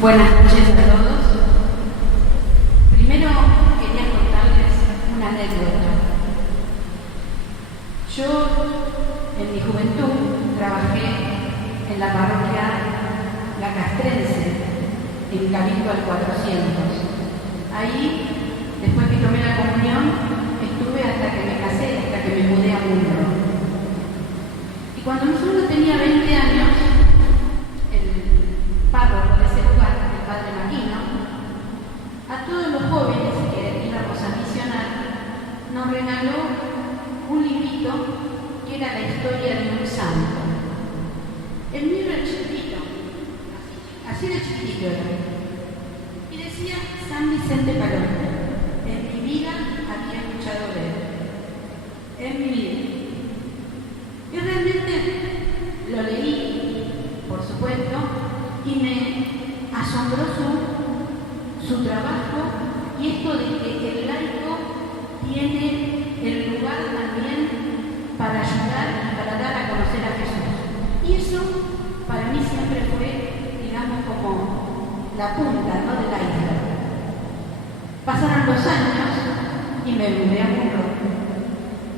Buenas noches a todos. Primero quería contarles una anécdota. Yo en mi juventud trabajé en la parroquia La Castrense, en Cabildo al 400. Ahí, después que tomé la comunión, estuve hasta que me casé, hasta que me mudé a Mundo. Y cuando yo solo tenía 20 años, párroco de ese lugar, el padre Maquino, a todos los jóvenes que íbamos a misionar, nos regaló un librito que era la historia de un santo. El mío era chiquitito, así de chiquitito era. Y decía San Vicente Paloma. En mi vida había escuchado de él. En mi vida. Y realmente lo leí, por supuesto, y me asombró su trabajo y esto de que el laico tiene el lugar también para ayudar y para dar a conocer a Jesús. Y eso para mí siempre fue, digamos, como la punta, ¿no?, del iceberg. Pasaron los años y me mudé a Murro.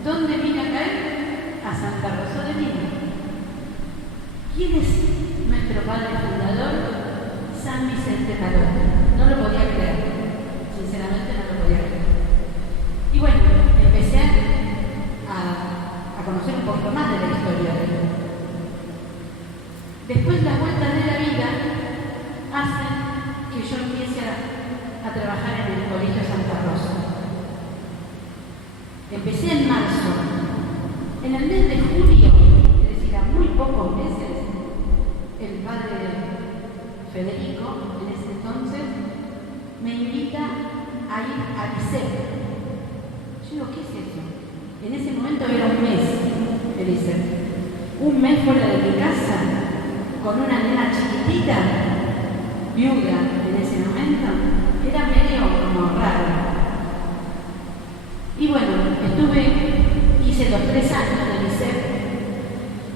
¿Dónde vine a caer? A Santa Rosa de Lima. ¿Quién es nuestro padre fundador? San Vicente Paloma. No lo podía creer, sinceramente no lo podía creer. Y bueno, empecé a conocer un poquito más de la historia de él. Después las vueltas de la vida hacen que yo empiece a trabajar en el Colegio Santa Rosa. Empecé en marzo. En el mes de julio, es decir, a muy pocos meses, el padre Federico, en ese entonces, me invita a ir a Liceo. Yo digo, ¿qué es eso? En ese momento era un mes de Liceo. Un mes fuera de mi casa, con una nena chiquitita, viuda en ese momento, era medio como raro. Y bueno, hice los 3 años de Liceo,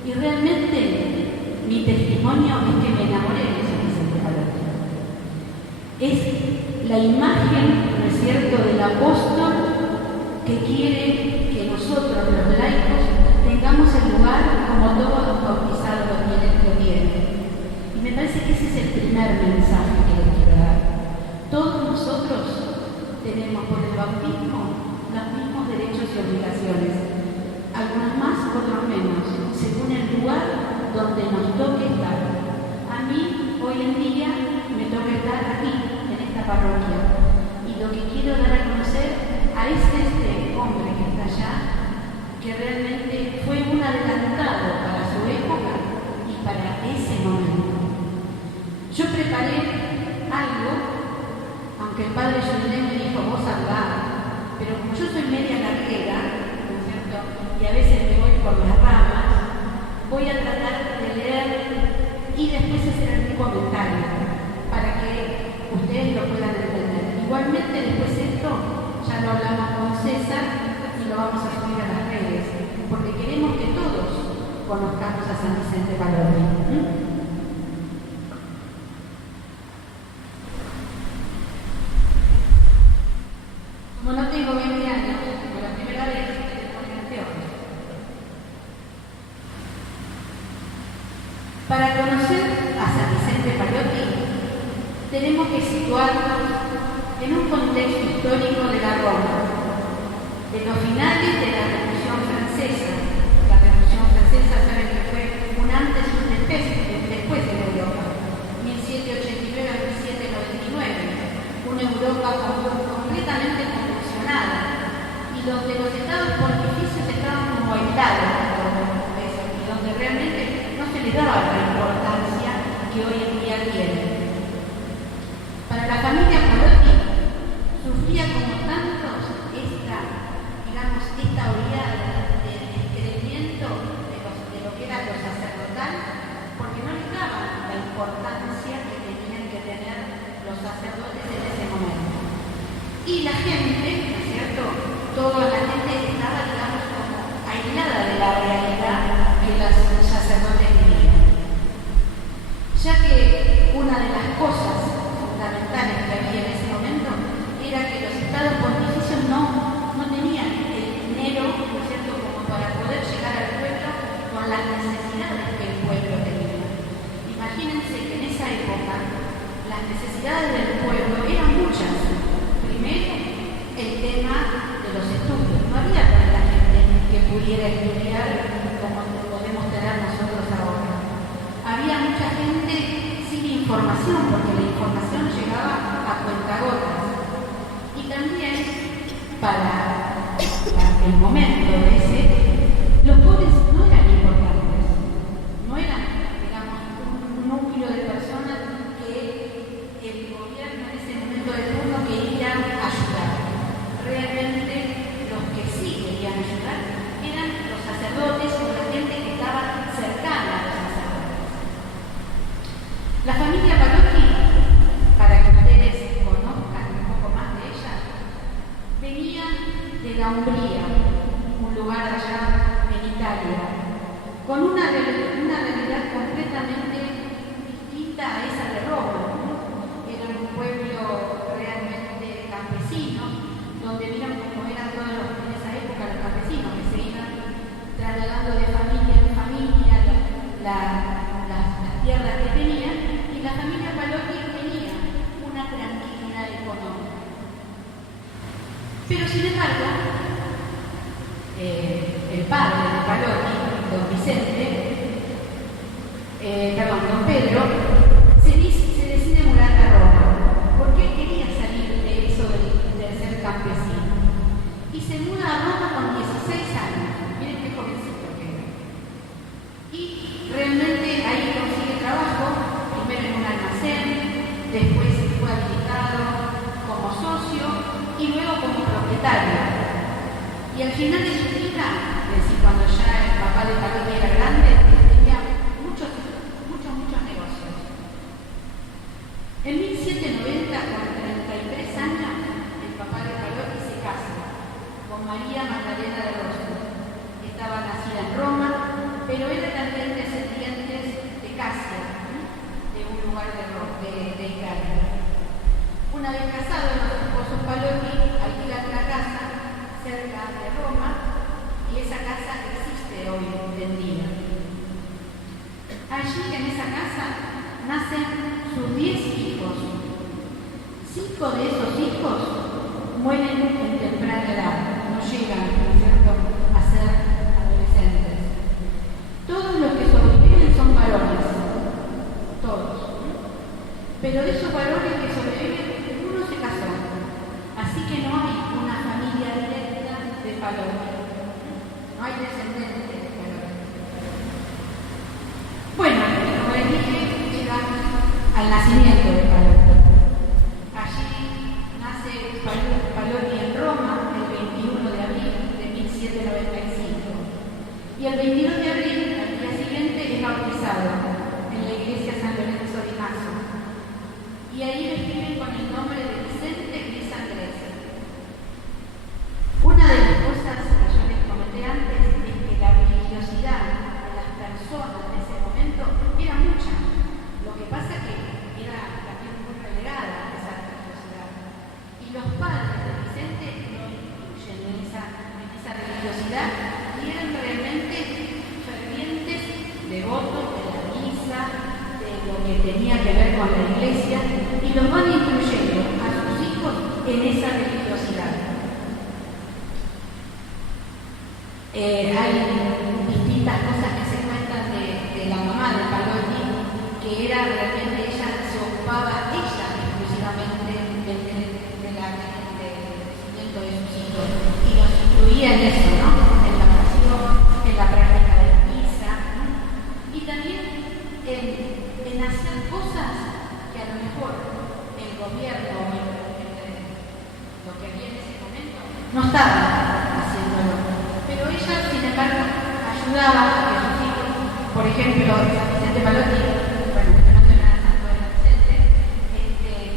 y realmente mi testimonio es que me enamoré de San Vicente Paloma. Es la imagen, ¿no es cierto?, del apóstol que quiere que nosotros, los laicos, tengamos el lugar como todos los bautizados lo tienen. Y me parece que ese es el primer mensaje que les quiero dar. Todos nosotros tenemos por el bautismo los mismos derechos y obligaciones, algunos más, otros menos, según el lugar donde nos toque estar. A mí, hoy en día, me toca estar aquí, en esta parroquia. Y lo que quiero dar a conocer a este hombre que está allá, que realmente fue un adelantado para su época y para ese momento. Yo preparé algo, aunque el padre Julián me dijo, vos hablá, pero como yo soy media larguera, ¿no es cierto?, y a veces me voy por las ramas, voy a tratar de leer y después hacer algún comentario para que ustedes lo puedan entender. Igualmente después esto ya lo hablamos con César y lo vamos a subir a las redes, porque queremos que todos conozcamos a San Vicente Paloma. Como no tengo 20 años, como la primera vez que le ponen anteojos. Para conocer a San Vicente Paloma, tenemos que situarnos en un contexto histórico de la Roma, de los finales de la Revolución Francesa. La Revolución Francesa, saben que fue un antes y un después en Europa, 1789 a 1799, una Europa completamente convulsionada y donde los estados pontificios estaban como aislados y donde realmente no se les daba la importancia que hoy en día tienen. Para la familia Paloma sufría como tantos esta oleada de descreimiento de lo que era lo sacerdotal, porque no les daban la importancia que tenían que tener los sacerdotes en ese momento. Y la gente, ¿no es cierto?, toda la gente estaba, digamos, como aislada de la realidad que los sacerdotes vivían. Ya que una de las cosas las necesidades del pueblo eran muchas. Primero, el tema de los estudios. No había tanta gente que pudiera estudiar como podemos tener nosotros ahora. Había mucha gente sin información, porque la información llegaba a cuentagotas. Y también, para el momento ese, los pobres no eran importantes, no eran, digamos, un núcleo de personas que el gobierno en ese momento del mundo quería ayudar. Realmente los que sí querían ayudar eran los sacerdotes o la gente que estaba cercana a los sacerdotes. La familia Palocchi, para que ustedes conozcan un poco más de ella, venía de la Umbría, un lugar allá en Italia, con una realidad completamente distinta a esa de Roma. Era un pueblo realmente campesino, donde vieron cómo eran todos en esa época los campesinos, que se iban trasladando de familia en familia las tierras que tenían, y la familia Palocchi tenía una tranquilidad económica. Pero sin embargo, el padre de Palocchi, don Pedro, se decide mudar a Roma, porque él quería salir de eso de ser campesino. Y se muda a Roma con 16 años, miren qué jovencito que era. Y realmente ahí consigue trabajo, primero en un almacén, después fue habilitado como socio y luego como propietario. Y al final de su vida, es decir, cuando ya el papá de Palocchi era grande, tenía muchos negocios. En 1790, con 33 años, el papá de Palocchi se casa con María Magdalena de Rostro. Estaba nacida en Roma, pero era también descendiente de Casia, de un lugar de Italia. Una vez casados, los esposos Palocchi alquilan una casa cerca de Roma, y esa casa existe hoy en día. Allí, en esa casa, nacen sus 10 hijos. 5 de esos hijos mueren en temprana edad, no llegan, ¿cierto?, a ser adolescentes. Todos los que sobreviven son varones, todos. Pero de esos varones que sobreviven, uno se casó. Así que no hay una familia directa de Palocchi. No hay descendientes de Palocchi. Bueno, como les dije, llegamos al nacimiento de Palocchi. Allí nace Palocchi en Roma el 21 de abril de 1795. Y el 22 de abril, al día siguiente, es bautizado en la iglesia San Lorenzo di Mazo. Y ahí lo escriben con el nombre de Vicente Gris Andrés. Una de las cosas que yo les comenté antes es que la religiosidad de las personas en ese momento era mucha. Lo que pasa es que era también muy relegada esa religiosidad. Y los padres de Vicente no incluyen en esa religiosidad y eran realmente fervientes devotos de la misa, de lo que tenía que ver con la iglesia, y los van incluyendo a sus hijos en esa religiosidad. Hay distintas cosas que se cuentan de la mamá de Palocchi, que era realmente, ella se ocupaba exclusivamente del crecimiento de sus hijos, y los incluía en eso, ¿no?, en la oración, en la práctica de la misa, y también en hacer cosas que a lo mejor el gobierno, lo que había en ese momento, no estaba haciéndolo. Pero ella, sin embargo, ayudaba a que sus hijos, por ejemplo, San Vicente Palocchi, bueno, que no tenía santo de Vicente,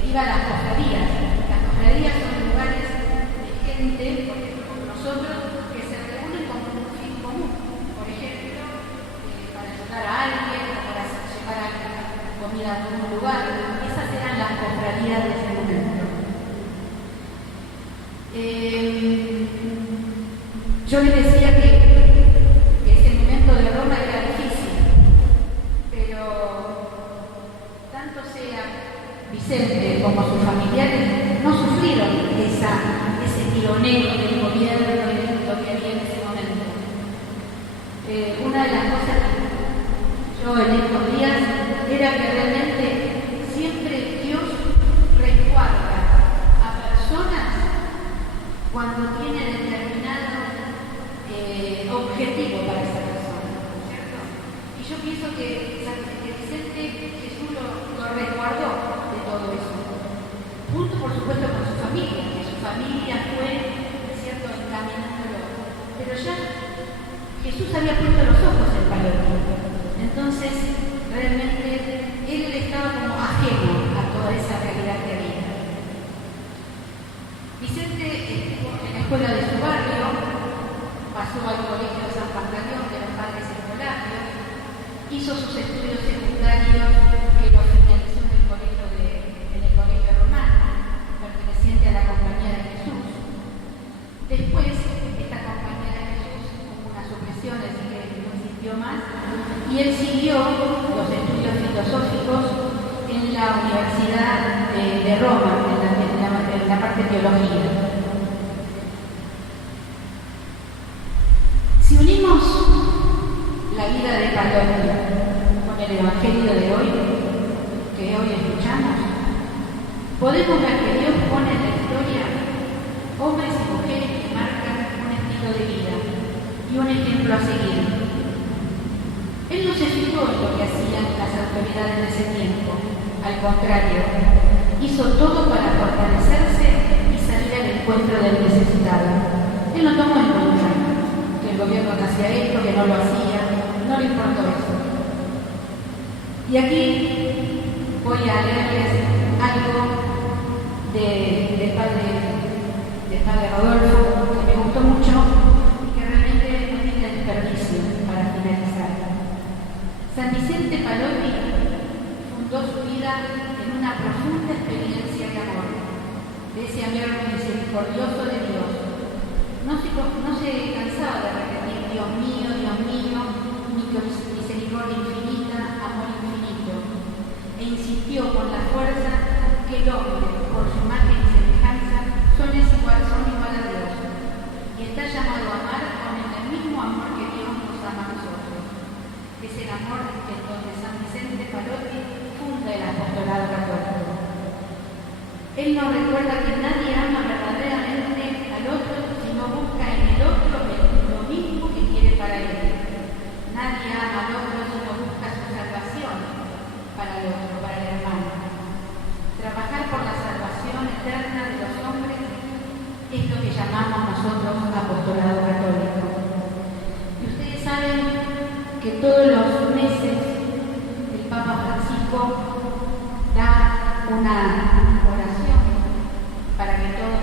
iba a las cofradías. Las cofradías son lugares de gente, por ejemplo, como nosotros, que se reúnen con un fin común. Por ejemplo, para ayudar a alguien, o para llevar comida a algún lugar. Esas eran las cofradías de ese momento. Yo les decía que ese momento de Roma era difícil, pero tanto sea Vicente, como sus familiares, no sufrieron ese tironeo del gobierno y lo que había en ese momento. Una de las cosas que yo en estos días era que realmente siempre Dios resguarda a personas cuando tiene determinado objetivo para esa persona, ¿cierto? Y yo pienso que Vicente Jesús lo resguardó de todo eso, junto por supuesto con su familia, que su familia fue, ¿cierto?, encaminándolo. Pero ya Jesús había puesto los ojos en Palotti, entonces realmente él estaba como ajeno a toda esa realidad que había. Vicente estuvo en la escuela de su barrio, pasó al colegio de San Pantaleón de los Padres Escolapios, hizo sus estudios secundarios que lo finalizó en el colegio romano, perteneciente a la Compañía de Jesús. Después, esta Compañía de Jesús hubo una supresión, así que no existió más, y él siguió los estudios filosóficos en la Universidad de Roma, en la parte de teología. Si unimos la vida de Palotti con el Evangelio de hoy, que hoy escuchamos, podemos ver que Dios pone en la historia hombres y mujeres que marcan un estilo de vida y un ejemplo a seguir. Él no se fijó en lo que hacían las autoridades de ese tiempo, al contrario, hizo todo para fortalecerse y salir al encuentro del necesitado. Él no tomó en cuenta que el gobierno no hacía esto, que no lo hacía, no le importó eso. Y aquí voy a leerles algo del padre Rodolfo, que me gustó mucho y que realmente no tiene desperdicio para finalizar. San Vicente Palotti fundó su vida en una profunda experiencia de amor, de ese amor misericordioso de Dios. No se cansaba de repetir Dios mío, misericordia infinita, amor infinito, e insistió con la fuerza que el hombre, por su imagen y semejanza, son igual a Dios, y está llamado a amar con el mismo amor que Dios nos ama a nosotros. Es el amor en donde San Vicente Palotti funda el apostolado católico. Él nos recuerda que nadie ama verdaderamente al otro si no busca en el otro lo mismo que quiere para él. Nadie ama al otro si no busca su salvación para el otro, para el hermano. Trabajar por la salvación eterna de los hombres es lo que llamamos nosotros apostolado católico. Y ustedes saben que todos los meses el Papa Francisco da una oración para que todos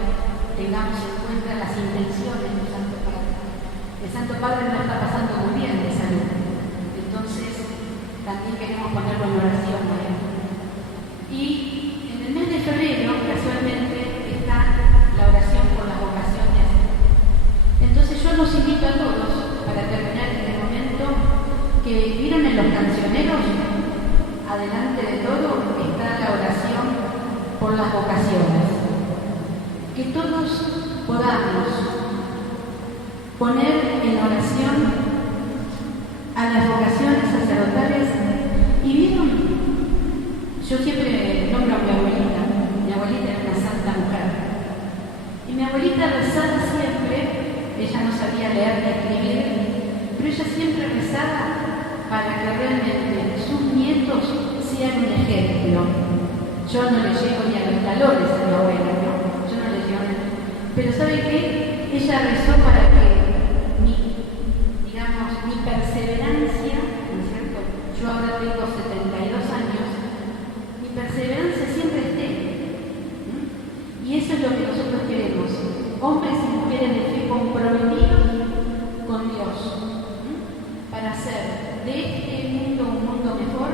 tengamos en cuenta las intenciones del Santo Padre. El Santo Padre no está pasando muy bien de salud, entonces también queremos ponerlo en oración a él. Y en el mes de febrero, casualmente, está la oración por las vocaciones. Entonces yo los invito a todos, para terminar este momento, que vieron en los cancioneros, adelante de todo está la oración por las vocaciones. Que todos podamos poner en oración a las vocaciones sacerdotales. Y vieron, yo siempre nombro a mi abuelita era una santa mujer, y mi abuelita rezaba siempre, ella no sabía leer ni escribir, pero ella siempre rezaba para que realmente sus nietos sean un ejemplo. Yo no le llego ni a los talones a mi abuela, ¿no? Yo no le llego nada. Pero ¿sabe qué? Ella rezó para que mi perseverancia, ¿no es cierto? Yo ahora tengo 72 años, mi perseverancia siempre esté. Y eso es lo que nosotros queremos, hombres y mujeres de fe comprometidos con Dios, para hacer de este mundo un mundo mejor,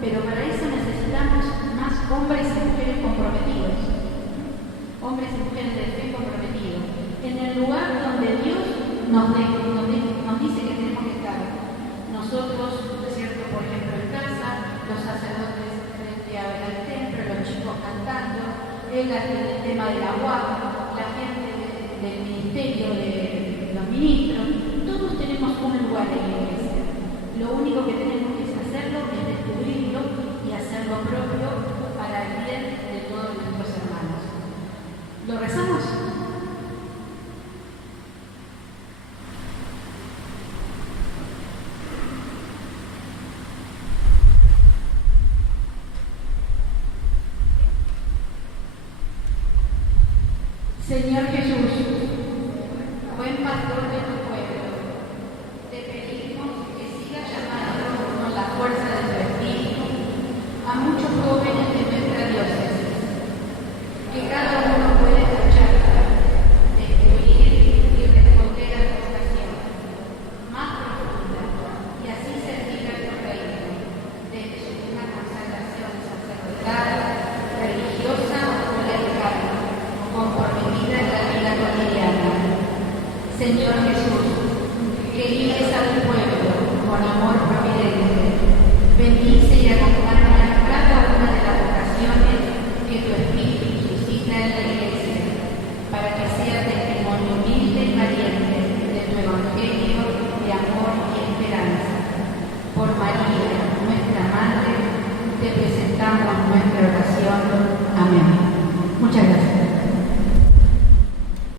pero para eso necesitamos más hombres y mujeres comprometidos, hombres y mujeres de fe comprometidos, en el lugar donde Dios nos dice que tenemos que estar. Nosotros, ¿no es cierto?, por ejemplo, en casa, los sacerdotes frente al templo, los chicos colegas del tema del agua, la gente del ministerio de los ministros, todos tenemos un lugar en la iglesia. Lo único que tenemos que hacerlo es descubrirlo y hacerlo propio para el bien de todos nuestros hermanos. ¿Lo rezamos? Señor Jesús, buen pastor de tu pueblo, te pedimos que sigas llamando con la fuerza de tu espíritu a muchos jóvenes de nuestra diócesis, que cada uno puede luchar, descubrir y responder a tu vocación más profunda y así servir a tu reino desde una consagración sacerdotal, religiosa o laical, comprometida en la vida cotidiana. Señor Jesús, que libres a